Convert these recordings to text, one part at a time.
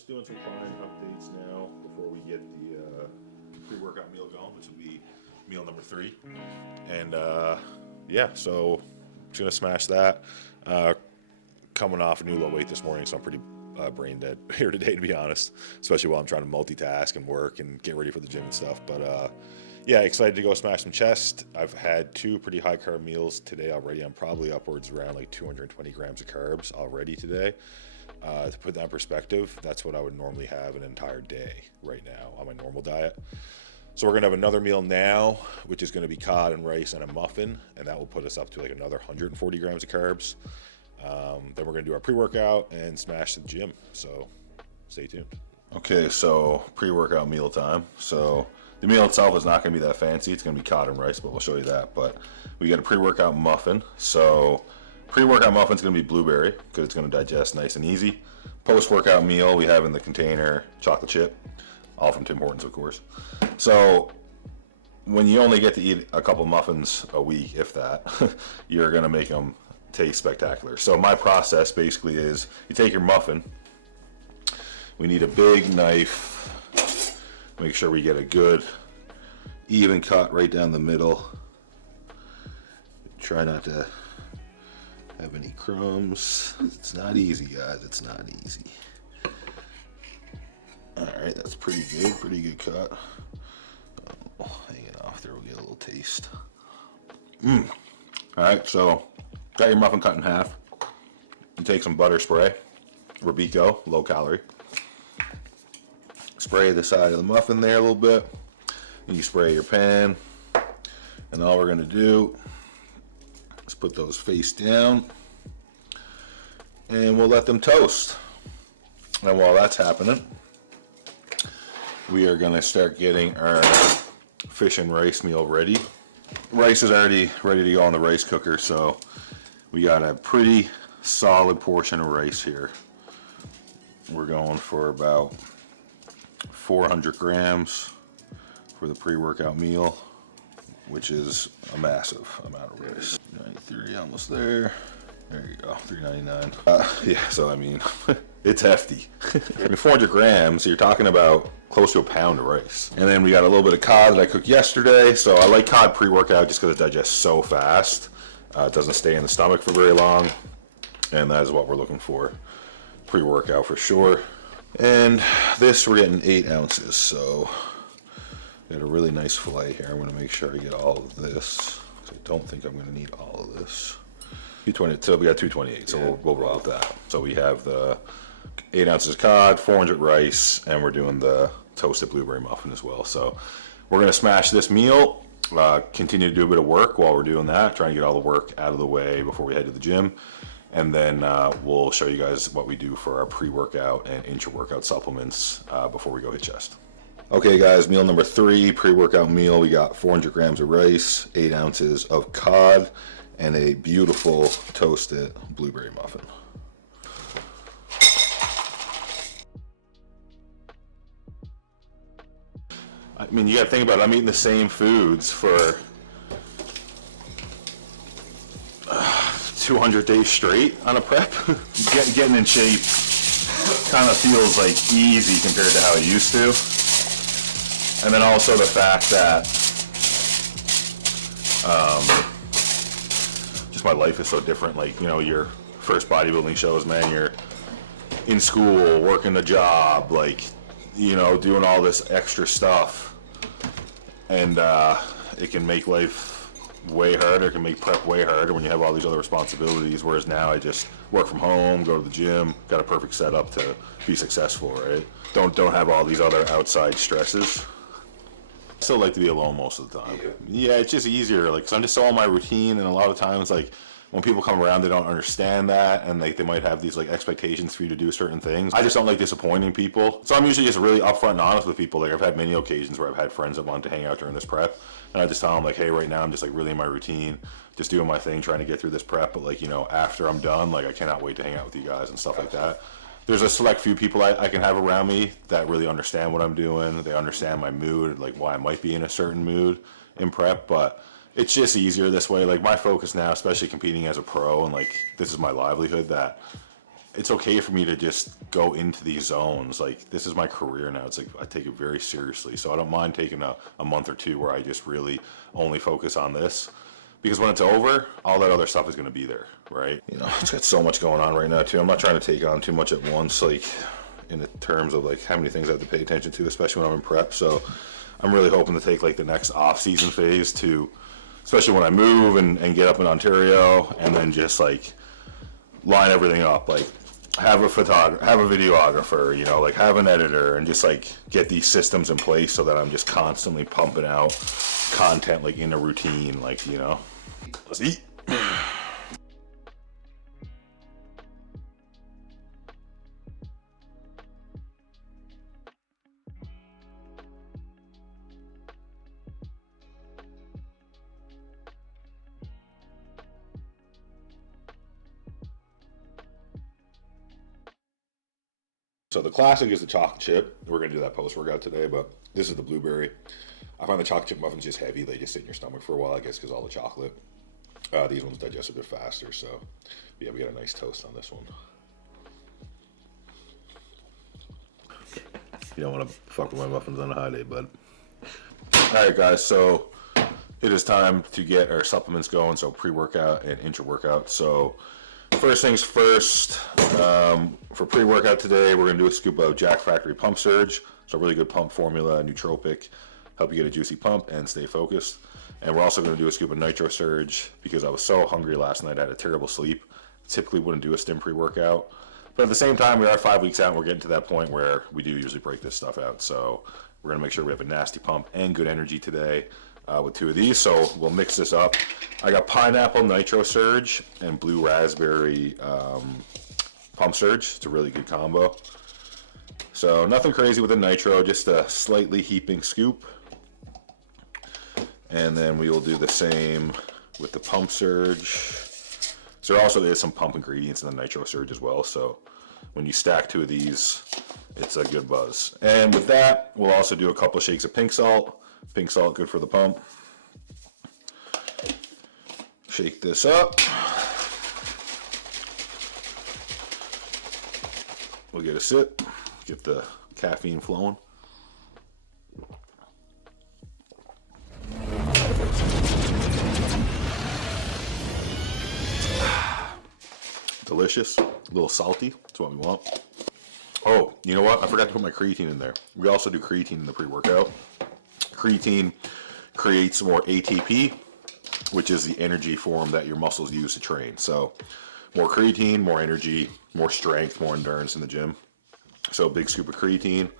just doing some client updates now before we get the pre-workout meal going, which will be meal number 3. And yeah, so just gonna smash that. Coming off a new low weight this morning, so I'm pretty brain dead here today, to be honest, especially while I'm trying to multitask and work and get ready for the gym and stuff. But yeah, excited to go smash some chest. I've had 2 pretty high carb meals today already. I'm probably upwards around like 220 grams of carbs already today. To put that in perspective, that's what I would normally have an entire day right now on my normal diet. So we're gonna have another meal now, which is gonna be cod and rice and a muffin, and that will put us up to like another 140 grams of carbs. Then we're gonna do our pre-workout and smash the gym, so stay tuned. Okay, so pre-workout meal time. So the meal itself is not gonna be that fancy. It's gonna be cod and rice, but we'll show you that. But we got a pre-workout muffin. So pre-workout muffin's gonna be blueberry because it's gonna digest nice and easy. Post-workout meal we have in the container chocolate chip, all from Tim Hortons, of course. So when you only get to eat a couple muffins a week, if that, you're gonna make them taste spectacular. So my process basically is you take your muffin. We need a big knife. Make sure we get a good even cut right down the middle. Try not to have any crumbs. It's not easy, guys. It's not easy. Alright, that's pretty good cut. Hang it off there, we'll get a little taste. Alright, so got your muffin cut in half. You take some butter spray, Robico, low calorie. Spray the side of the muffin there a little bit. And you spray your pan. And all we're gonna do is put those face down. And we'll let them toast. And while that's happening, we are gonna start getting our fish and rice meal ready. Rice is already ready to go on the rice cooker, so we got a pretty solid portion of rice here. We're going for about 400 grams for the pre-workout meal, which is a massive amount of rice. 93, almost there. There you go, $3.99. Yeah, so I mean, it's hefty. I mean, 400 grams, you're talking about close to a pound of rice. And then we got a little bit of cod that I cooked yesterday. So I like cod pre-workout just because it digests so fast. It doesn't stay in the stomach for very long. And that is what we're looking for. Pre-workout for sure. And this, we're getting 8 ounces. So got a really nice fillet here. I'm gonna make sure I get all of this. I don't think I'm gonna need all of this. 220, so we got 228, so we'll roll with that. So we have the 8 ounces cod, 400 rice, and we're doing the toasted blueberry muffin as well. So we're gonna smash this meal, continue to do a bit of work while we're doing that, trying to get all the work out of the way before we head to the gym. And then we'll show you guys what we do for our pre-workout and intra-workout supplements before we go hit chest. Okay guys, meal number 3, pre-workout meal. We got 400 grams of rice, 8 ounces of cod, and a beautiful toasted blueberry muffin. I mean, you gotta think about it. I'm eating the same foods for 200 days straight on a prep. Getting in shape kind of feels like easy compared to how I used to. And then also the fact that just my life is so different. Like, you know, your first bodybuilding shows, man, you're in school, working a job, like, you know, doing all this extra stuff. And it can make life way harder. It can make prep way harder when you have all these other responsibilities. Whereas now I just work from home, go to the gym, got a perfect setup to be successful, right? Don't have all these other outside stresses. I still like to be alone most of the time. Yeah, it's just easier, like, 'cause I'm just so on my routine, and a lot of times, like, when people come around, they don't understand that, and like they might have these like expectations for you to do certain things. I just don't like disappointing people, so I'm usually just really upfront and honest with people. Like, I've had many occasions where I've had friends that wanted to hang out during this prep, and I just tell them like, hey, right now I'm just like really in my routine, just doing my thing, trying to get through this prep, but like, you know, after I'm done, like, I cannot wait to hang out with you guys and stuff like that. There's a select few people I can have around me that really understand what I'm doing. They understand my mood, like why I might be in a certain mood in prep, but it's just easier this way. Like, my focus now, especially competing as a pro, and like this is my livelihood, that it's okay for me to just go into these zones. Like, this is my career now. It's like I take it very seriously. So I don't mind taking a month or two where I just really only focus on this. Because when it's over, all that other stuff is going to be there, right? You know, it's got so much going on right now, too. I'm not trying to take on too much at once, like, in the terms of, like, how many things I have to pay attention to, especially when I'm in prep. So I'm really hoping to take, like, the next off-season phase to, especially when I move and get up in Ontario, and then just, like, line everything up, like have a videographer, you know, like have an editor, and just like get these systems in place so that I'm just constantly pumping out content, like in a routine, like, you know. Let's eat. So the classic is the chocolate chip. We're going to do that post-workout today, but this is the blueberry. I find the chocolate chip muffins just heavy. They just sit in your stomach for a while, I guess, because all the chocolate. These ones digest a bit faster, so yeah, we got a nice toast on this one. You don't want to fuck with my muffins on a high day, bud. Alright guys, so it is time to get our supplements going, so pre-workout and intra-workout. So first things first, for pre-workout today, we're going to do a scoop of Jack Factory Pump Surge. It's a really good pump formula, nootropic, help you get a juicy pump and stay focused. And we're also going to do a scoop of Nitro Surge because I was so hungry last night, I had a terrible sleep. Typically wouldn't do a stim pre-workout. But at the same time, we are 5 weeks out and we're getting to that point where we do usually break this stuff out. So we're going to make sure we have a nasty pump and good energy today. With two of these, so we'll mix this up. I got pineapple Nitro Surge and blue raspberry Pump Surge. It's a really good combo. So nothing crazy with the nitro, just a slightly heaping scoop. And then we will do the same with the Pump Surge. So there also is some pump ingredients in the Nitro Surge as well, so when you stack two of these, it's a good buzz. And with that, we'll also do a couple of shakes of pink salt. Pink salt, good for the pump. Shake this up. We'll get a sip, get the caffeine flowing. Delicious, a little salty, that's what we want. Oh, you know what? I forgot to put my creatine in there. We also do creatine in the pre-workout. Creatine creates more ATP, which is the energy form that your muscles use to train. So more creatine, more energy, more strength, more endurance in the gym. So a big scoop of creatine,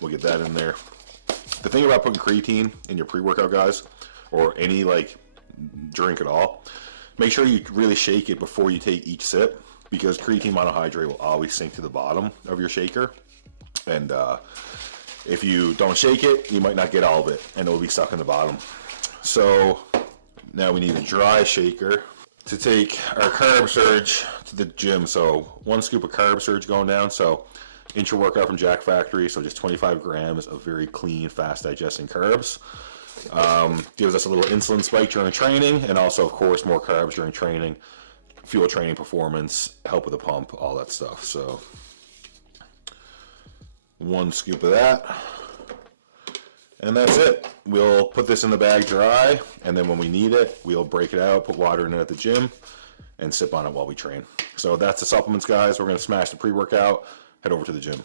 we'll get that in there. The thing about putting creatine in your pre-workout, guys, or any like drink at all, make sure you really shake it before you take each sip, because creatine monohydrate will always sink to the bottom of your shaker. And if you don't shake it, you might not get all of it, and it will be stuck in the bottom. So now we need a dry shaker to take our carb surge to the gym. So 1 scoop of carb surge going down. So intra workout from Jack Factory. So just 25 grams of very clean, fast digesting carbs. Gives us a little insulin spike during training, and also, of course, more carbs during training. Fuel training performance, help with the pump, all that stuff. So 1 scoop of that, and that's it. We'll put this in the bag dry, and then when we need it, we'll break it out, put water in it at the gym, and sip on it while we train. So that's the supplements, guys. We're going to smash the pre-workout, head over to the gym.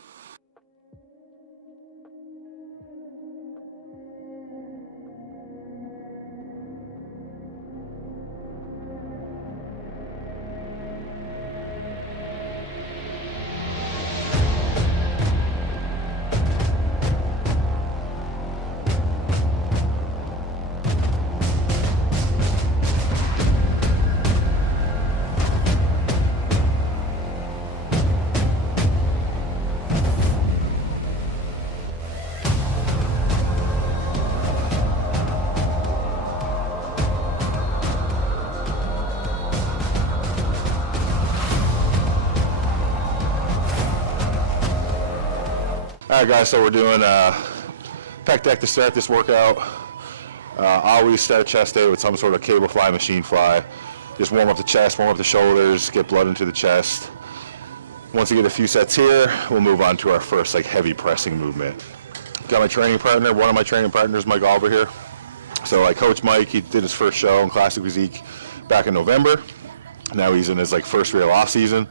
Alright guys, so we're doing pec deck to start this workout. Always start chest day with some sort of cable fly, machine fly. Just warm up the chest, warm up the shoulders, get blood into the chest. Once we get a few sets here, we'll move on to our first like heavy pressing movement. Got my training partner, one of my training partners, Mike Alber here. So I coach Mike. He did his first show in Classic Physique back in November. Now he's in his like first real off season.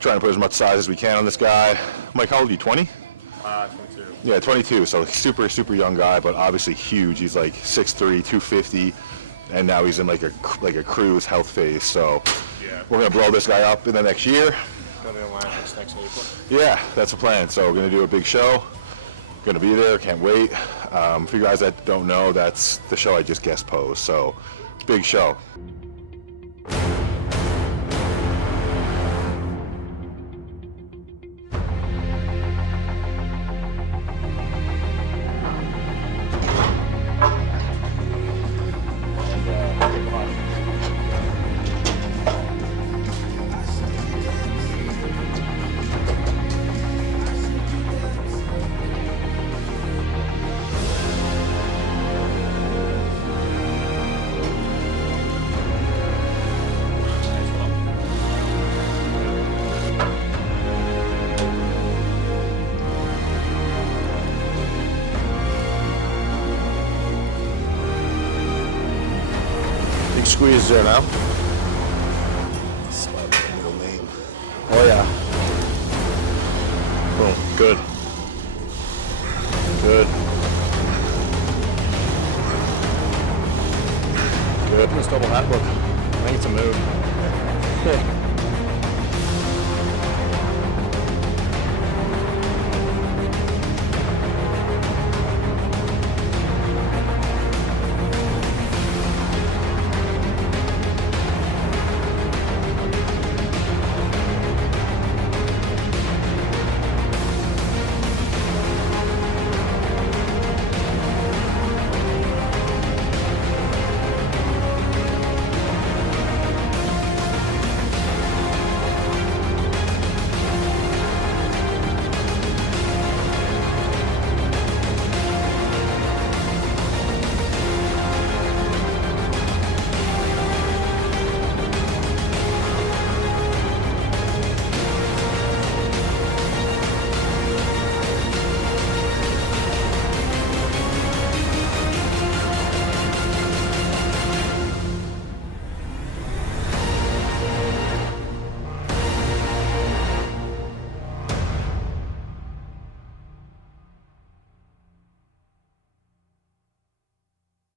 Trying to put as much size as we can on this guy. Mike, how old are you, 20? 22. Yeah, 22. So super, super young guy, but obviously huge. He's like 6'3", 250, and now he's in like a cruise health phase. So Yeah. we're gonna blow this guy up in the next year. Go to the Olympics next April. Yeah, that's the plan. So we're gonna do a big show. Gonna be there. Can't wait. For you guys that don't know, that's the show I just guest posed. So big show. Big squeeze there now. Middle name. Oh yeah. Boom. Good. Good. Good. This double hat look. I think it's a move.